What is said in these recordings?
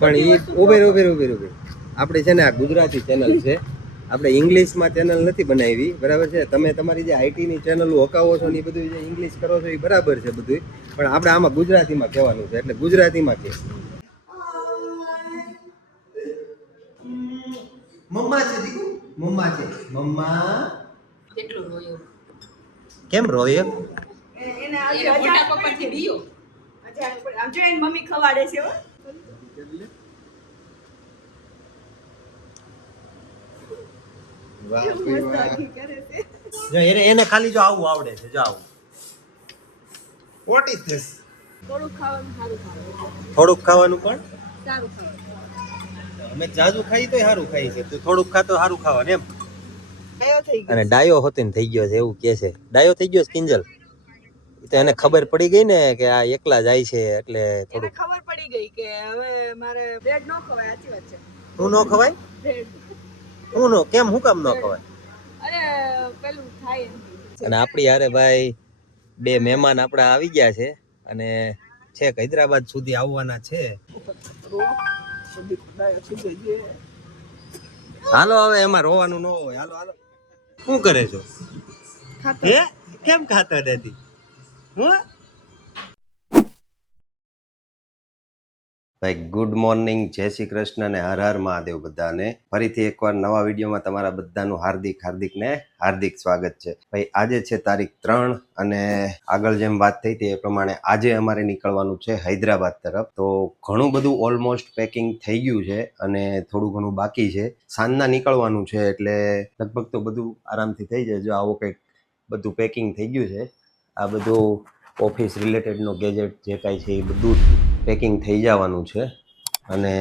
પણ એ ઉભેર આપણે છે ને આ ગુજરાતી ચેનલ છે, આપણે ઇંગ્લિશમાં ચેનલ નથી બનાવી, બરાબર છે? તમે તમારી જે આઈટીની ચેનલો હકાવો છો ને એ બધું જે ઇંગ્લિશ કરો છો એ બરાબર છે બધું, પણ આપણે આમાં ગુજરાતીમાં કહેવાનું છે, એટલે ગુજરાતીમાં કે મમ્મા છે દીકુ, મમ્મા છે, મમ્મા કેટલું રોયો, કેમ રોયો? એને આજે મોટા પપ્પાથી બીયો આમ જો એની મમ્મી ખવાડે છે હો. વાહ જો એને ખાલી જો આવું આવડે છે, જો આવું. What is this? થોડુંક ખાવાનું પણ સારું ખાવાનું. અમે જાજુ ખાઈ તોય સારું ખાઈ છે, તો થોડુંક ખાતો સારું ખાવાનું એમ. અને ડાયો હોતીને થઈ ગયો છે એવું કે છે. ડાયો થઈ ગયો કિંજલ. તો એને ખબર પડી ગઈ ને કે આ એકલા જાય છે, એટલે થોડું ખબર પડી ગઈ કે હવે મારે બ્રેડ નો ખવાય. સાચી વાત છે. હું નો ખવાય બ્રેડ? હું નો કેમ, હું કામ નો ખવાય? અરે પેલું થાય. અને આપણી હારે ભાઈ બે મહેમાન આપણા આવી ગયા છે, અને છેક હૈદરાબાદ સુધી આવવાના છે. હાલો હવે એમાં રોવાનું ન હોય. હાલો હાલો. શું કરે છો? હે કેમ ખાતો નથી? હું ભાઈ ગુડ મોર્નિંગ, જય શ્રી કૃષ્ણ ને હર હર મહાદેવ બધાને. ફરીથી એકવાર નવા વિડીયોમાં તમારા બધાનું હાર્દિક સ્વાગત છે. ભાઈ આજે છે તારીખ 3 અને આગળ જેમ વાત થઈ હતી એ પ્રમાણે આજે અમારે નીકળવાનું છે હૈદરાબાદ તરફ. તો ઘણું બધું ઓલમોસ્ટ પેકિંગ થઈ ગયું છે અને થોડું ઘણું બાકી છે. સાંજના નીકળવાનું છે એટલે લગભગ તો બધું આરામથી થઈ જાય. જો આવું કંઈક બધું પેકિંગ થઈ ગયું છે. આ બધું ઓફિસ રિલેટેડનો ગેજેટ જે કાંઈ છે એ બધું પેકિંગ થઈ જવાનું છે. અને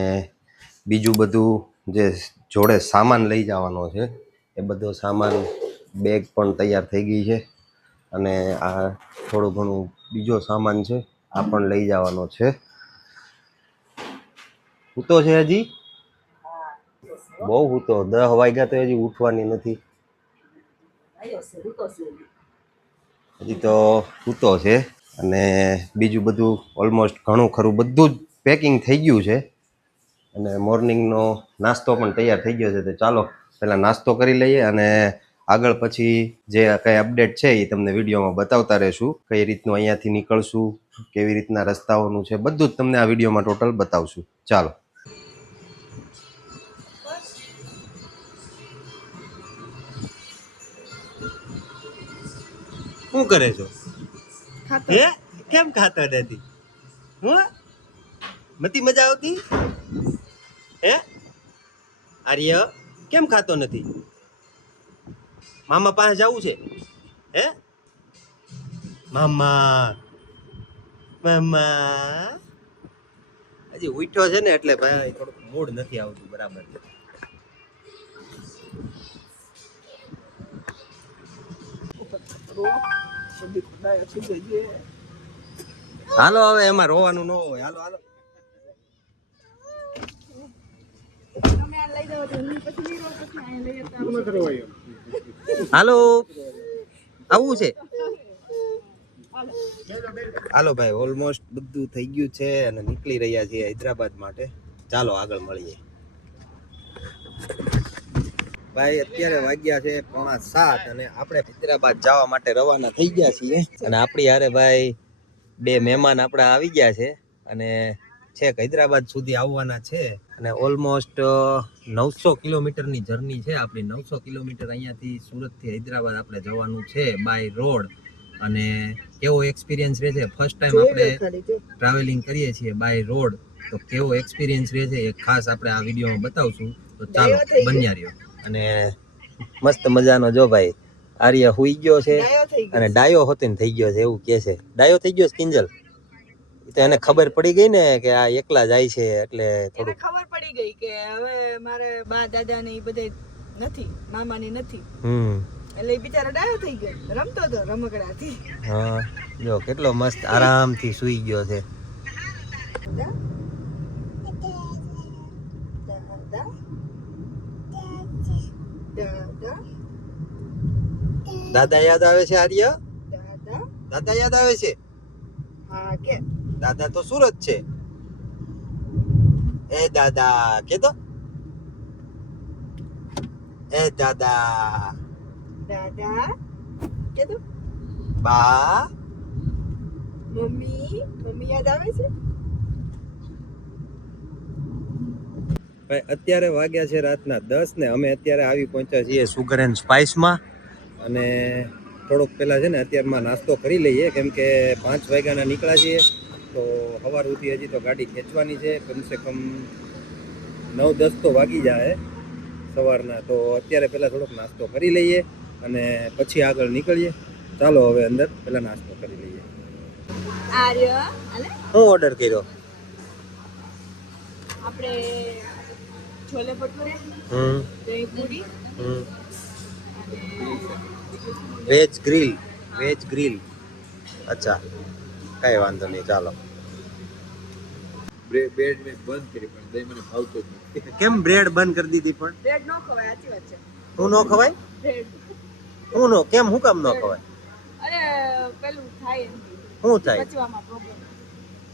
બીજું બધું જે જોડે સામાન લઈ જવાનો છે એ બધો સામાન, બેગ પણ તૈયાર થઈ ગઈ છે, અને આ થોડું ઘણું બીજો સામાન છે આ પણ લઈ જવાનો છે. સૂતો છે હજી? બહુ સૂતો. 10 વાગ્યા તો હજી ઉઠવાની નથી, હજી તો સૂતો છે. અને બીજું બધું ઓલમોસ્ટ ઘણું ખરું બધું જ પેકિંગ થઈ ગયું છે, અને મોર્નિંગનો નાસ્તો પણ તૈયાર થઈ ગયો છે. તો ચાલો પહેલાં નાસ્તો કરી લઈએ, અને આગળ પછી જે કંઈ અપડેટ છે એ તમને વિડીયોમાં બતાવતા રહીશું. કઈ રીતનું અહીંયાથી નીકળશું, કેવી રીતના રસ્તાઓનું છે, બધું જ તમને આ વિડીયોમાં ટોટલ બતાવશું. ચાલો. શું કરે છો? હે કેમ ખાતો નથી? હું નથી મજા આવતી? હે આર્ય કેમ ખાતો નથી? મામા પાસે જવું છે? હે મામા, મામા હજી ઉઠ્યો છે ને એટલે ભાઈ થોડુંક મૂડ નથી આવતું બરાબર. હાલો હવે એમાં રોવાનું ન હોય. હાલો હાલો. હાલો આવું છે. હાલો ભાઈ, ઓલમોસ્ટ બધું થઈ ગયું છે અને નીકળી રહ્યા છીએ હૈદરાબાદ માટે. ચાલો આગળ મળીએ. ભાઈ અત્યારે વાગ્યા છે 6:45 અને આપણે હૈદરાબાદ જવા માટે રવાના થઈ ગયા છીએ. અને આપણી હારે ભાઈ બે મહેમાન આપણા આવી ગયા છે, અને છેક હૈદરાબાદ સુધી આવવાના છે. અને ઓલમોસ્ટ 900 કિલોમીટરની જર્ની છે આપણી. 900 કિલોમીટર અહીંયાથી સુરતથી હૈદરાબાદ આપણે જવાનું છે બાય રોડ. અને કેવો એક્સપિરિયન્સ રહે છે, ફર્સ્ટ ટાઈમ આપણે ટ્રાવેલિંગ કરીએ છીએ બાય રોડ, તો કેવો એક્સપિરિયન્સ રહે છે એ ખાસ આપણે આ વિડીયોમાં બતાવશું. તો ચાલો બન્યા રહ્યો. અને મસ્ત મજાનો જો ભાઈ આર્ય હુઈ ગયો છે, અને ડાયો હોતીને થઈ ગયો છે એવું કે છે. ડાયો થઈ ગયો કિંજલ. તો એને ખબર પડી ગઈ ને કે આ એકલા જાય છે, એટલે થોડું ખબર પડી ગઈ કે હવે મારે બા દાદા ને બધે નથી, મામાની નથી. એટલે બિચારો ડાયો થઈ ગયો, રમતો હતો રમકડાથી. હા જો કેટલો મસ્ત આરામથી સૂઈ ગયો છે. દાદા યાદ આવે છે આર્ય? દાદા યાદ આવે છે? હા કે દાદા તો સુરત છે. એ દાદા કે તો એ દાદા દાદા કે તો બા મમ્મી મમ્મી યાદ આવે છે. ભાઈ અત્યારે વાગ્યા છે રાતના 10 ને અમે અત્યારે આવી પહોંચ્યા છીએ સુગર એન્ડ સ્પાઇસમાં અને થોડોક પહેલા છે ને અત્યારમાં નાસ્તો કરી લઈએ કેમ કે 5 વાગ્યાના નીકળ્યા છીએ તો સવાર સુધી હજી તો ગાડી ખેંચવાની છે કમસે કમ 9-10 તો વાગી જાય સવારના તો અત્યારે પહેલા થોડોક નાસ્તો કરી લઈએ અને પછી આગળ નીકળીએ. ચાલો હવે અંદર પહેલા નાસ્તો કરી લઈએ. આર્ય અલે હું ઓર્ડર કર્યો આપણે છોલે ભટુરે દહીં પૂરી વેજ ગ્રીલ અચ્છા કઈ વાંધો નહીં ચાલો. બ્રેડ મેં બંધ કરી પણ દહીં મને ભાવતો જ નથી. કેમ બ્રેડ બંધ કરી દીધી પણ બ્રેડ નો ખવાય સાચી વાત છે. હું ન ખવાય બ્રેડ કેમ હું કામ ન ખવાય અરે પેલું થાય એમ શું થાય પચવામાં પ્રોબ્લેમ.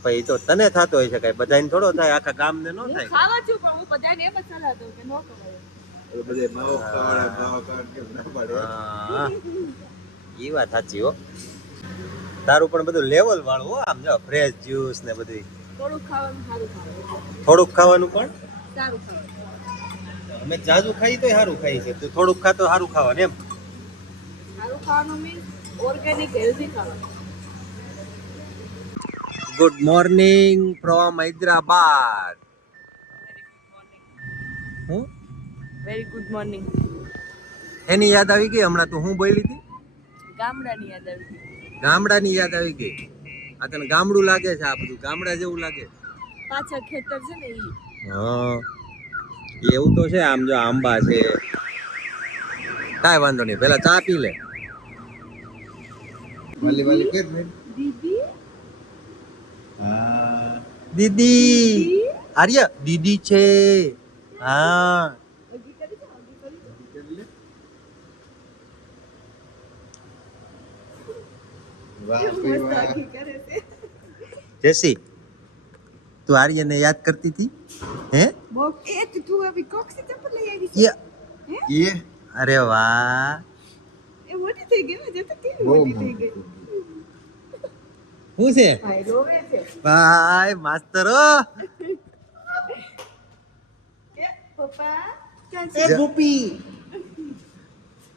ભાઈ તો તને થતો હોય છે કઈ બધાને થોડો થાય આખા ગામને ન હું થાય. ખાવા છું પણ હું બધાને એમ જ સલાહ દઉં કે નો ખવાય. હવે બધે માવો ખાવાના માવા ખાવાના કેમ ના પાડે. હા ઈ વાત સાચી હો. તારું પણ બધું લેવલ વાળું હો આમ જો ફ્રેશ જ્યુસ ને બધું થોડુંક ખાવાનું સારું ખાવાનું થોડુંક ખાવાનું પણ સારું ખાવાનું અમે જાજુ ખાઈ તોય સારું ખાઈ છે તું થોડુંક ખાતો સારું ખાવાનું એમ. સારું ખાવાનું મીન્સ ઓર્ગેનિક હેલ્ધી ખાવાનું. Good morning from Hyderabad. હું વેરી ગુડ મોર્નિંગ. એની યાદ આવી ગઈ હમણાં તું હું બોલી હતી ગામડાની યાદ આવી ગઈ. ગામડાની યાદ આવી ગઈ. આ તને ગામડું લાગે છે આ બધું ગામડા જેવું લાગે. પાછળ ખેતર છે ને ઈ. હા એવું તો છે આમ જો આંબા છે કાંઈ વાંધો નહીં પેલા ચા પી લે. વાલી વાલી કે ને દીદી હા દીદી આર્ય દીદી છે હા હગી કરી છે હગી કરી છે. કરી લે. વાહ ભાઈ મસ્ત વાહ. હગી કરે છે. જેસી તું આર્યને યાદ કરતી હતી હે બોક એ તું અભી કોક્સી ચપ્પલ લઈ આવી છે. યે એ અરે વાહ એ મોટી થઈ ગઈ ને જતો કેવી બહુ મોટી થઈ ગઈ. શું છે ભાઈ રોવે છે ભાઈ માસ્તરો કે પપ્પા ક્યાં ए છે. गोपी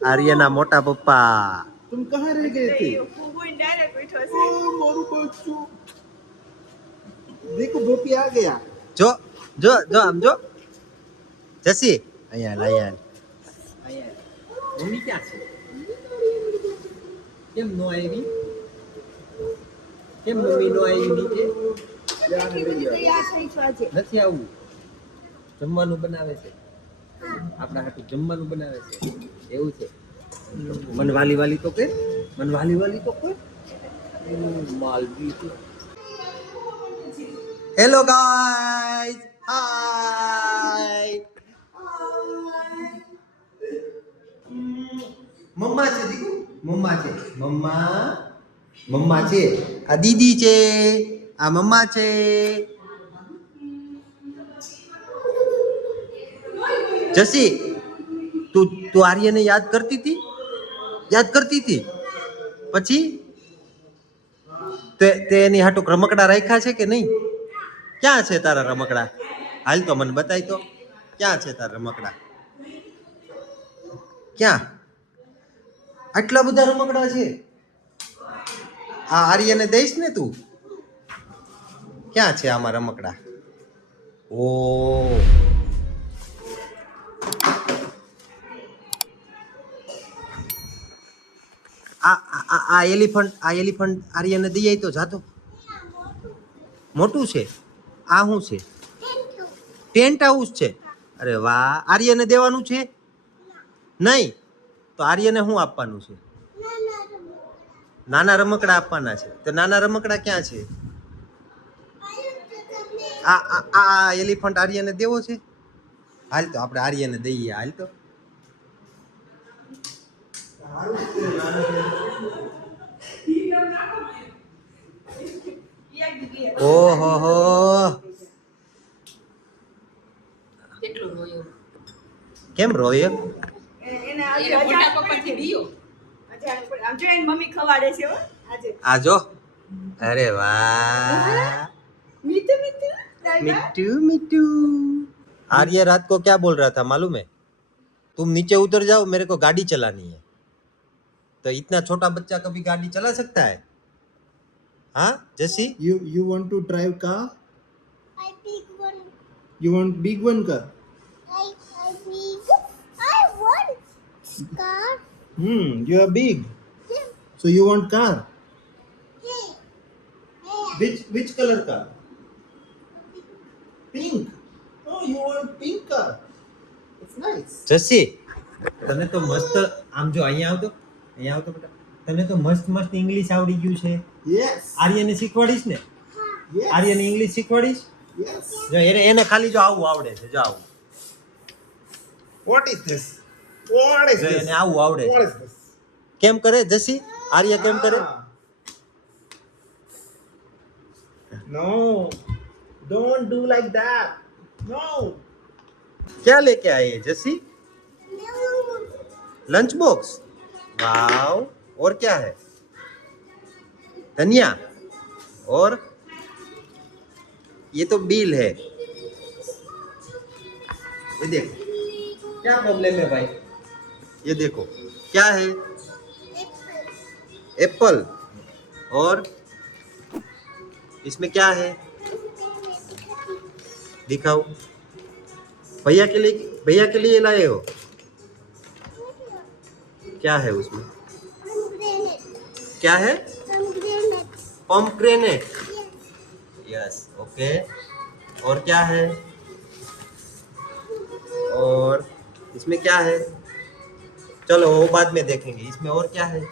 આર્યના મોટા પપ્પા तुम कहाँ रह गए थे ફૂગો ડાયરેક્ટ બેઠો ओ છે. मोरू बच्चू देखो गोपी आ गया જો જો જો આમ જો જસી અહીંયા મમ્મી ક્યાં છે કેમ નો આવી કેમ મમ્મી નો આવી નીચે કેટલી બધી તૈયાર થઈ છો આજે. નથી આવવું જમવાનું બનાવે છે આપણા હાટું જમવાનું બનાવે છે એવું છે મન વાલી વાલી તો કે મન વાલી વાલી તો કે માલવી હેલો ગાઈસ હાય મમ્મા છે દીકુ મમ્મા છે મમ્મા છે આ દીદી છે આ મમ્મા છે જસી તું આર્યને યાદ કરતી હતી પછી તે એની હાટું રમકડા રાખ્યા છે કે નહીં ક્યાં છે તારા રમકડા હાલ તો મને બતાય તો ક્યાં છે તારા રમકડા ક્યાં આટલા બધા રમકડા છે આ આર્યને દઈશ ને તું ક્યાં છે આમાં રમકડા ઓ આ એલિફન્ટ આર્યને દઈ આવી તો જાતો મોટું છે આ શું છે ટેન્ટ હાઉસ છે અરે વાહ આર્યને દેવાનું છે નહીં તો આર્યને શું આપવાનું છે નાના રમકડા આપવાના છે તો નાના રમકડા ક્યાં છે આ એલિફન્ટ આર્યને દેવો છે હાલ તો આપણે આર્યને દઈએ હાલ તો ઓહો હો કેટલું રોયો કેમ રોય એને આજે એને મોટા અજાણ પપ્પાથી બીયો અજાણ પડી. આમ જો એની મમ્મી ખવાડે છે હો આજે. આ જો અરે વાહ મીઠું મીઠું દાદા. मिट्टू मिट्टू आर्य रात को क्या बोल रहा था मालूम है तुम नीचे उतर जाओ मेरे को गाड़ी चलानी है तो इतना छोटा बच्चा कभी गाड़ी चला सकता है हाँ जैसी You want to drive car? I big one. You want big one car? I big. I want car. You are big. So you want car? Hey. Which color car? Pink. Oh, you want pink car? It's nice. જસી તને તો મસ્ત આમ જો અહીંયા આવતો બેટા તને તો મસ્ત મસ્ત ઇંગ્લિશ આવડી ગયું છે Yes. આર્યને શીખવાડીશ ને Yes. આર્યને ઇંગ્લિશ શીખવાડીશ Yes. જો એને ખાલી જો આવું આવડે છે જો આવું What is this? What is જો this? એને આવું આવડે What છે is this? કેમ કરે જસી આર્ય કેમ કરે Ah. No. Don't do like that. No. क्या लेके आए हैं जसी लंच बॉक्स वाओ और क्या है धनिया और ये तो बिल है ये देखो क्या प्रॉब्लम है भाई ये देखो क्या है एप्पल और इसमें क्या है दिखाओ भैया के लिए लाए हो क्या है उसमें क्या है पोमग्रेनेट यस ओके और क्या है और इसमें क्या है चलो वो बाद में देखेंगे इसमें और क्या है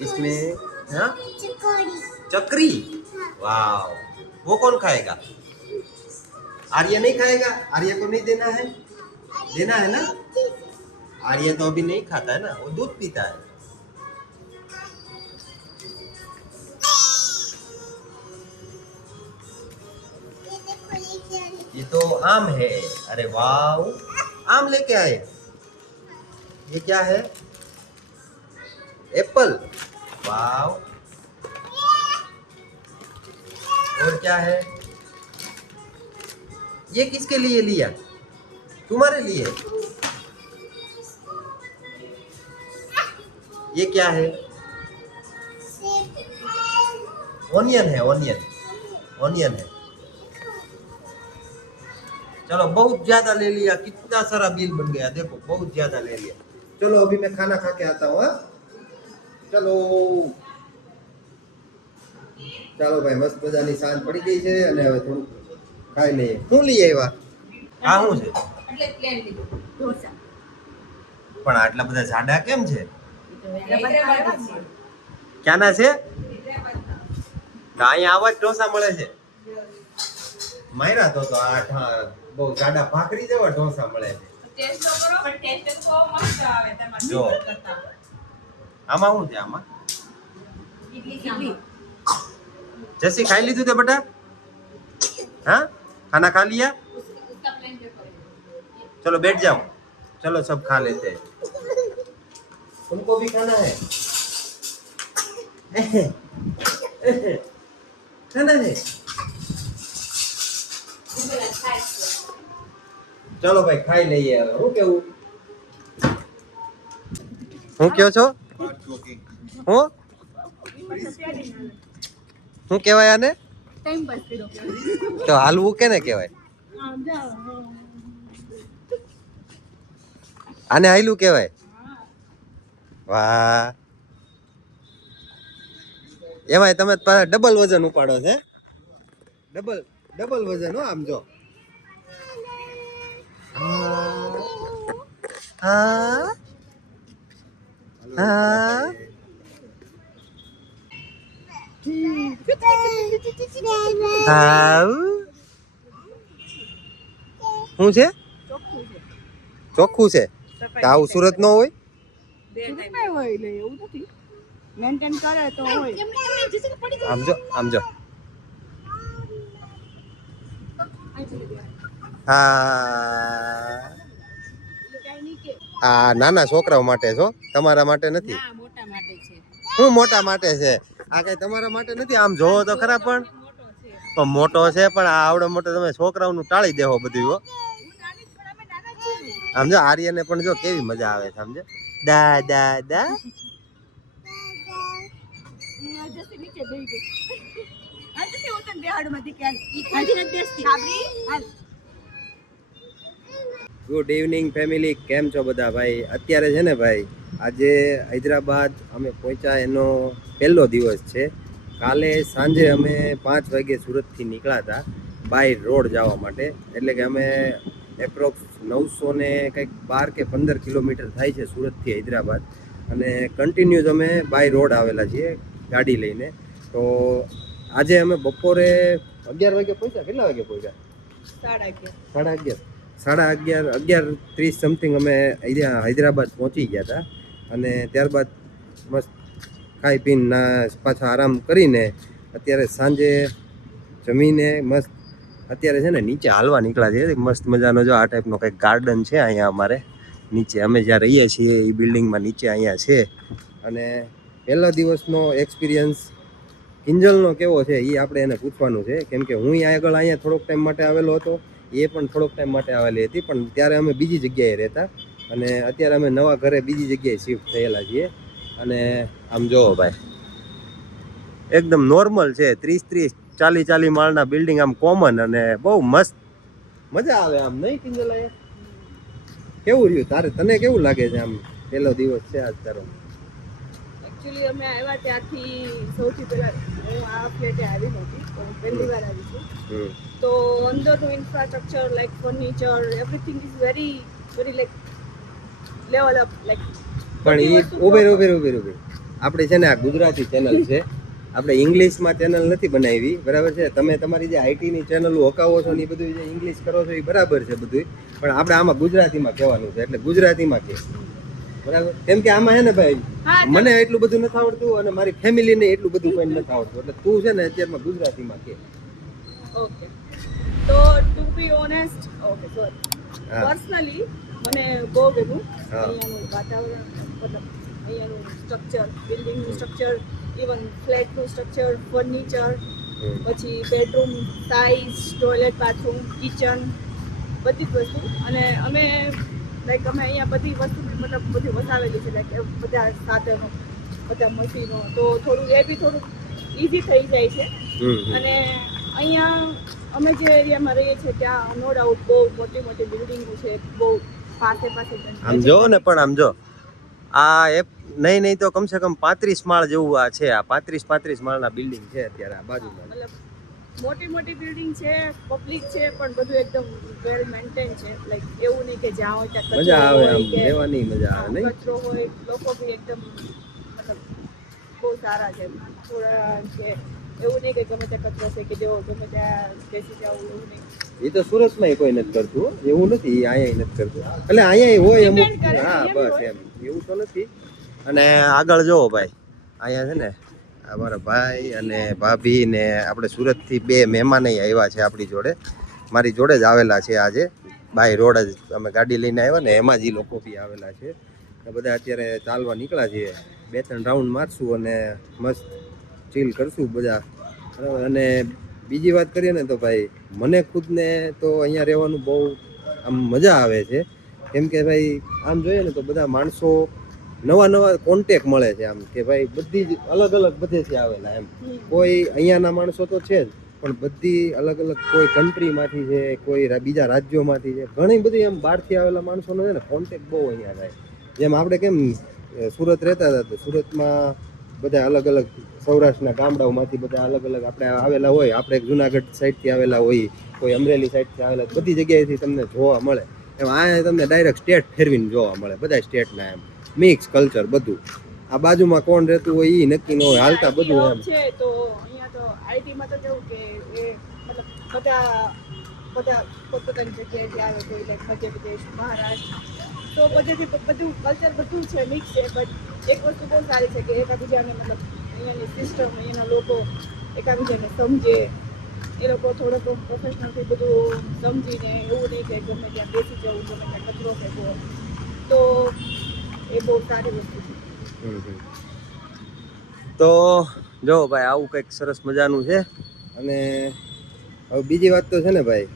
इसमें हाँ Chikori. चक्री वाह वो कौन खाएगा आर्य नहीं खाएगा आर्य को नहीं देना है ना आर्य तो अभी नहीं खाता है ना वो दूध पीता है ये तो आम है अरे वाह आम लेके आए ये क्या है एप्पल वाह और क्या है ये किसके लिए लिया तुम्हारे लिए ये क्या है ऑनियन है ऑनियन है चलो बहुत ज्यादा ले लिया कितना सारा बिल बन गया देखो बहुत ज्यादा ले लिया चलो अभी मैं खाना खा के आता हूँ हाँ? चलो ચાલો ભાઈ મસ્ત મજાની સાંજ પડી ગઈ છે અને હવે થોડું ખાઈ લઈએ શું લઈએ એવા આ શું છે એટલે પ્લેન લીધું ઢોસા. પણ આટલા બધા જાડા કેમ છે હૈદરાબાદ છે ક્યાંના છે હૈદરાબાદના. તો અહીંયા આવા જ ઢોસા મળે છે માયરા તો આ બહુ જાડા ભાખરી જેવા ઢોસા મળે છે ટેસ્ટ તો કરો પણ ટેસ્ટ તો બહુ મસ્ત આવે તમારે જો. કરતા આમાં શું છે આમાં ઇડલી સાંભર जैसे खाई ली तूने बेटा हाँ खाना खा लिया उसका प्लेन जो करेंगे चलो बैठ जाओ चलो सब खा लेते हैं तुमको भी खाना है खाना है चलो भाई खाई લઈએ હવે હું કેવું હું કયો છો હું શું કહેવાય આને ટાઈમ પાસ કર્યો. તો હાલવું કેને કહેવાય આમ જાઓ. આને હાયલું કહેવાય વાહ એમાંય તમે ડબલ વજન ઉપાડો છે ડબલ વજન હો આમ જો હા હા હાઉ શું છે ચોખ્ખું છે તો આવું સુરત નો હોય સુરતમાં હોય એટલે એવું નથી. મેન્ટેન કરે તો હોય. આમ જો હા આ નાના છોકરાઓ માટે છો, તમારા માટે નથી. મોટા માટે છે. શું મોટા માટે છે? આ કઈ તમારા માટે નથી. આમ જોવો તો ખરા પણ મોટો છે, પણ આ આવડો મોટો તમે છોકરાઓનું ટાળી દેવો બધું હો. આમ જો આર્યને પણ જો કેવી મજા આવે છે. સમજે દા દા દા. ગુડ ઇવનિંગ ફેમિલી, કેમ છો બધા ભાઈ? અત્યારે છે ને ભાઈ, આજે હૈદરાબાદ અમે પહોંચ્યા એનો પહેલો દિવસ છે. કાલે સાંજે અમે 5 વાગે સુરતથી નીકળ્યા હતા બાય રોડ જવા માટે. એટલે કે અમે એપ્રોક્સ 900 ને કંઈક 12 કે 15 કિલોમીટર થાય છે સુરતથી હૈદરાબાદ, અને કન્ટિન્યુઅસ અમે બાય રોડ આવેલા છીએ ગાડી લઈને. તો આજે અમે બપોરે 11 વાગે પહોંચ્યા. કેટલા વાગે પહોંચ્યા? 11:30. 11:30 સમથિંગ અમે અહીંયા હૈદરાબાદ પહોંચી ગયા હતા. અને ત્યારબાદ મસ્ત ખાઈ પીને પાછા આરામ કરીને અત્યારે સાંજે જમીને મસ્ત અત્યારે છે ને નીચે હાલવા નીકળ્યા છે. મસ્ત મજાનો જો આ ટાઈપનો કંઈક ગાર્ડન છે અહીંયા અમારે નીચે, અમે જ્યાં રહીએ છીએ એ બિલ્ડિંગમાં નીચે અહીંયા છે. અને પહેલા દિવસનો એક્સપિરિયન્સ કિંજલનો કેવો છે એ આપણે એને પૂછવાનું છે, કેમ કે હું આગળ અહીંયા થોડોક ટાઈમ માટે આવેલો હતો, એ પણ થોડોક ટાઈમ માટે આવેલી હતી, પણ ત્યારે અમે બીજી જગ્યાએ રહેતા, અને અત્યારે અમે નવા ઘરે બીજી જગ્યાએ શિફ્ટ થયેલા છીએ. અને આમ જોવો ભાઈ, એકદમ નોર્મલ છે, 30-40 માળના બિલ્ડિંગ, આમ કોમન, અને બહુ મસ્ત મજા આવે આમ, નહીં કિંજલ? અહીંયા કેવું રહ્યું તારે? તને કેવું લાગે છે આમ પહેલો દિવસ છે આજ તારો? એકચ્યુઅલી અમે આવ્યા ત્યારથી સૌથી પહેલા હું આ ફ્લેટે આવી નહોતી, પણ પહેલી વાર આવી છું. તો અંદરનું infrastructure like furniture everything is very very like level up. Like પણ એ ઉભેર આપણે છે ને આ ગુજરાતી ચેનલ છે, આપણે ઇંગ્લિશમાં ચેનલ નથી બનાવી, બરાબર છે? તમે તમારી જે આઈટીની ચેનલો હકાવો છો ને એ બધું જે ઇંગ્લિશ કરો છો એ બરાબર છે બધું, પણ આપણે આમાં ગુજરાતીમાં કહેવાનું છે, એટલે ગુજરાતીમાં કહે, બરાબર? કેમ કે આમાં હે ને ભાઈ, મને એટલું બધું નથી આવડતું અને મારી ફેમિલીને એટલું બધું કોઈ નથી આવડતું, એટલે તું છે ને અત્યારમાં ગુજરાતીમાં કહે. ઓકે, તો to be honest, okay sorry, personally મને બહુ ગમ્યું અહીંયાનું વાતાવરણ, મતલબ અહીંયાનું સ્ટ્રક્ચર, બિલ્ડિંગનું સ્ટ્રક્ચર, ઇવન ફ્લેટનું સ્ટ્રક્ચર, ફર્નિચર, પછી bedroom size, toilet, bathroom, kitchen, બધી જ વસ્તુ. અને અમે લાઈક અમે અહીંયા બધી વસ્તુ મતલબ બધી વસાવેલી છે, લાઈક બધા સાધનો, બધા મશીનો, તો થોડું એ બી થોડું ઇઝી થઈ જાય છે. અને અહીંયા અમે જે એરિયામાં રહીએ છીએ ત્યાં નો ડાઉટ બહુ મોટી મોટી બિલ્ડિંગો છે, બહુ પાસે આમ જો ને, પણ આમ જો આ નહીં તો કમસે કમ 35 માળ જેવું આ છે. આ 35 માળના બિલ્ડિંગ છે અત્યારે આ બાજુમાં. મતલબ મોટી મોટી બિલ્ડિંગ છે, પબ્લિક છે, પણ બધું એકદમ વેલ મેન્ટેન છે. લાઈક એવું નહીં કે જ્યાં હોય ત્યાં મજા આવે, આમ રહેવાની મજા આવે, નહીં? કચરો હોય, લોકો બી એકદમ મતલબ બહુ સારા છે. થોડા કે એવું નહીં કે ગમે ત્યાં કચરો ફેંકી દેવો, ગમે ત્યાં બેસી જાવ, એવું નહીં. એ તો સુરતમાં કોઈ નથી કરતું, એવું નથી, અહીંયા નથી કરતું, એટલે અહીંયા હોય અમુક. હા બસ એમ, એવું તો નથી. અને આગળ જોવો ભાઈ, અહીંયા છે ને અમારા ભાઈ અને ભાભી ને આપણે સુરતથી 2 મહેમાન આવ્યા છે આપણી જોડે, મારી જોડે જ આવેલા છે આજે. બાય રોડ જ અમે ગાડી લઈને આવ્યા ને એમાં જ એ લોકો બી આવેલા છે. બધા અત્યારે ચાલવા નીકળ્યા છીએ, 2-3 રાઉન્ડ મારશું અને મસ્ત ચીલ કરશું બધા, બરાબર? અને બીજી વાત કરીએ ને તો ભાઈ, મને ખુદને તો અહીંયા રહેવાનું બહુ આમ મજા આવે છે, કેમ કે ભાઈ આમ જોઈએ ને તો બધા માણસો નવા કોન્ટેક મળે છે, આમ કે ભાઈ બધી જ અલગ અલગ બધેથી આવેલા એમ. કોઈ અહીંયાના માણસો તો છે જ, પણ બધી અલગ અલગ, કોઈ કન્ટ્રીમાંથી છે, કોઈ બીજા રાજ્યોમાંથી છે, ઘણી બધી એમ બહારથી આવેલા માણસોનો છે ને કોન્ટેક બહુ અહીંયા થાય. જેમ આપણે કેમ સુરત રહેતા હતા તો સુરતમાં બધા અલગ અલગ સૌરાષ્ટ્રના ગામડાઓમાંથી બધા અલગ અલગ આપણે આવેલા હોય, આપણે જુનાગઢ સાઈડથી આવેલા હોય, કોઈ અમરેલી સાઈડથી આવેલા, બધી જગ્યાએથી તમને જોવા મળે. એમ આ તમને ડાયરેક્ટ સ્ટેટ ફેરવીને જોવા મળે, બધા સ્ટેટના એમ મિક્સ કલ્ચર બધું. આ બાજુમાં કોણ રહેતું હોય એ નક્કી ન હોય, હાલતા બધું એમ છે. તો અહીંયા તો આઈટીમાં તો કેવું કે એ મતલબ બધા પોતપોતાની જગ્યાએથી આવે, કોઈ લાઈક મધ્યપ્રદેશ, મહારાષ્ટ્ર, તો બધેથી બધું કલ્ચર બધું છે, મિક્સ છે. બટ એક વસ્તુ બહુ સારી છે કે એકાબીજાને મતલબ અહીંયાની સિસ્ટમ, અહીંયાના લોકો એકાબીજાને સમજે, એ લોકો થોડોક પ્રોફેશનલથી બધું સમજીને એવું નહીં કે ગમે ત્યાં બેસી જવું, ગમે ત્યાં કચરો ફેંકવો, તો એ બહુ સારી વસ્તુ છે. તો જો ભાઈ આવું કંઈક સરસ મજાનું છે. અને હવે બીજી વાત તો છે ને ભાઈ,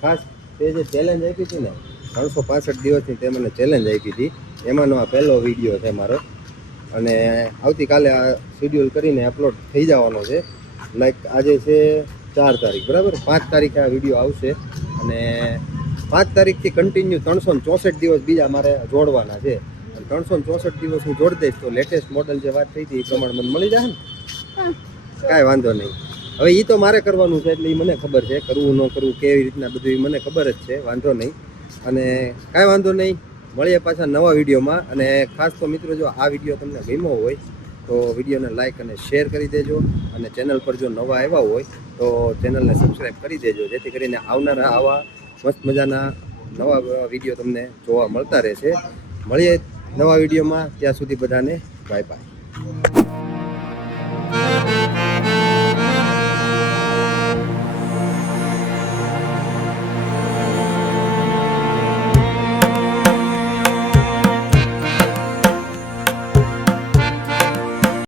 ખાસ તે જે ચેલેન્જ આપી હતી ને 365 દિવસની, તે મને ચેલેન્જ આપી હતી, એમાંનો આ પહેલો વિડીયો છે મારો. અને આવતીકાલે આ શેડ્યુલ કરીને અપલોડ થઈ જવાનો છે. લાઈક આજે છે 4 તારીખ, બરાબર? 5 તારીખે આ વિડીયો આવશે. અને 5 તારીખથી કન્ટિન્યુ 364 દિવસ બીજા મારે જોડવાના છે. અને 364 દિવસ હું જોડી દઈશ તો લેટેસ્ટ મોડલ જે વાત થઈ હતી એ પ્રમાણે મને મળી જશે ને. કાંઈ વાંધો નહીં. હવે એ તો મારે કરવાનું છે, એટલે એ મને ખબર છે, કરવું ન કરવું કેવી રીતના બધું એ મને ખબર જ છે. વાંધો નહીં. અને કાંઈ વાંધો નહીં, મળીએ પાછા નવા વિડીયોમાં. અને ખાસ તો મિત્રો, જો આ વિડીયો તમને ગમ્યો હોય તો વિડીયોને લાઇક અને શેર કરી દેજો. અને ચેનલ પર જો નવા આવ્યા હોય તો ચેનલને સબસ્ક્રાઈબ કરી દેજો, જેથી કરીને આવનારા આવા મસ્ત મજાના નવા વિડીયો તમને જોવા મળતા રહેશે. મળીએ નવા વિડીયોમાં. ત્યાં સુધી બધાને બાય બાય.